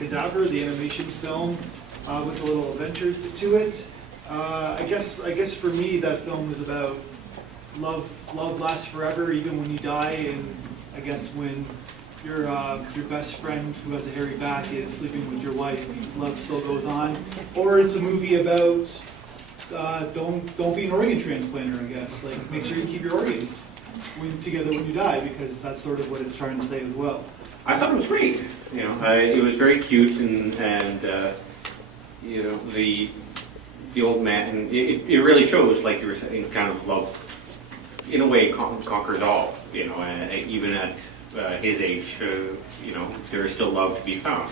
CADAVER, the animation film, with a little adventure to it. I guess for me that film was about love lasts forever even when you die, and I guess when your best friend who has a hairy back is sleeping with your wife, love still goes on. Or it's a movie about don't be an organ transplanter, I guess. Like, make sure you keep your organs together when you die, because that's sort of what it's trying to say as well. I thought it was great. You know, it was very cute, and you know, the old man, and it really shows, like you were saying, kind of love, in a way, conquers all. You know, and even at his age, you know, there is still love to be found,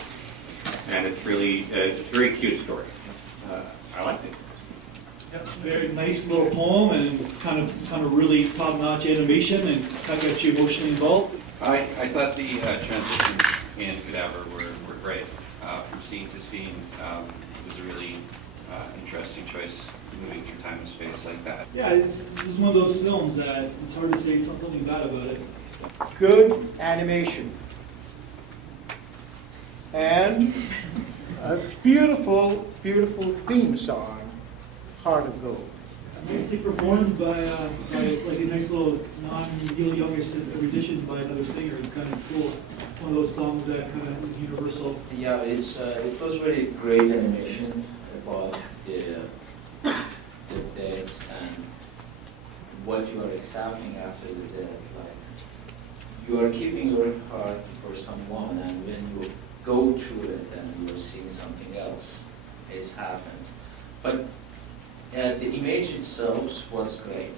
and it's really it's a very cute story. I liked it. Yeah, very nice little poem, and kind of really top-notch animation, and that got you emotionally involved. I thought the transitions in CADAVER were great. From scene to scene, it was a really interesting choice, moving through time and space like that. Yeah, this is one of those films that it's hard to say something bad about it. Good animation. And a beautiful, beautiful theme song, Heart of Gold. Nicely performed by like a nice little non-Neil Youngish rendition by another singer. It's kind of cool. One of those songs that kind of is universal. Yeah, it was very great animation about the death and what you are accepting after the death. Like, you are keeping your heart for someone, and when you go through it and you are seeing something else, it's happened. But the image itself was great.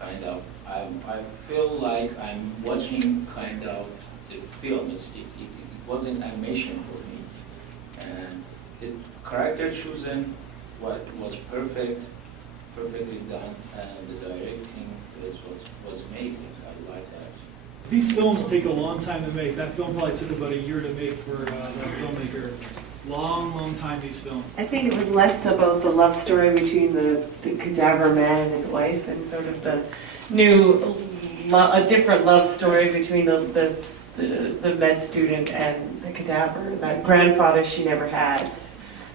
Kind of, I feel like I'm watching kind of the film. It wasn't animation for me, and the character chosen was perfectly done, and the directing was amazing. I like that. These films take a long time to make. That film probably took about a year to make for that filmmaker. Long time, these films. I think it was less about the love story between the cadaver man and his wife, and sort of the a different love story between the med student and the cadaver. That grandfather she never had.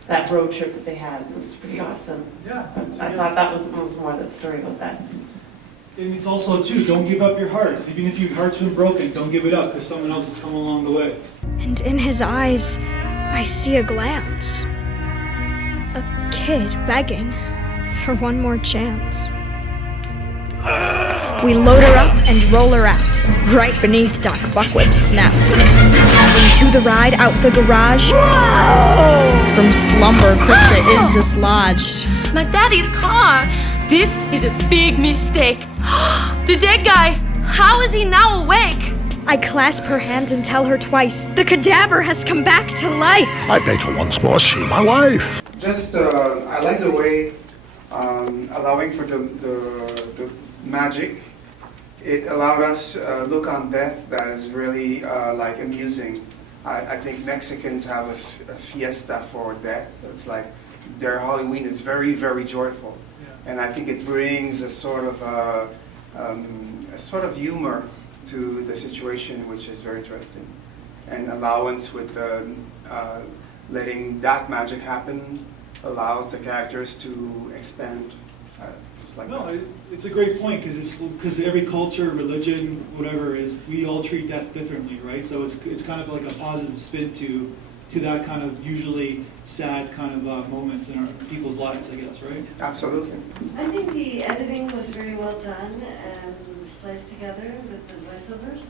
That road trip that they had was pretty awesome. Yeah. I thought that was more the story about that. And it's also, too, don't give up your heart. Even if your heart's been broken, don't give it up, because someone else has come along the way. And in his eyes, I see a glance. A kid begging for one more chance. We load her up and roll her out, right beneath Doc Buckwhip's snout. Into the ride, out the garage. Whoa! From slumber, Krista is dislodged. My daddy's car! This is a big mistake. The dead guy! How is he now awake? I clasp her hand and tell her twice, the cadaver has come back to life. I'd like to once more see my wife. Just, I like the way allowing for the magic. It allowed us look on death that is really like amusing. I think Mexicans have a fiesta for death. It's like their Halloween is very, very joyful. Yeah. And I think it brings a sort of humor to the situation, which is very interesting. And allowance with letting that magic happen allows the characters to expand. Like no, it's a great point, because every culture, religion, whatever, we all treat death differently, right? So it's kind of like a positive spin to that kind of usually sad kind of moment in people's lives, I guess, right? Absolutely. I think the editing was very well done and spliced together with the voiceovers.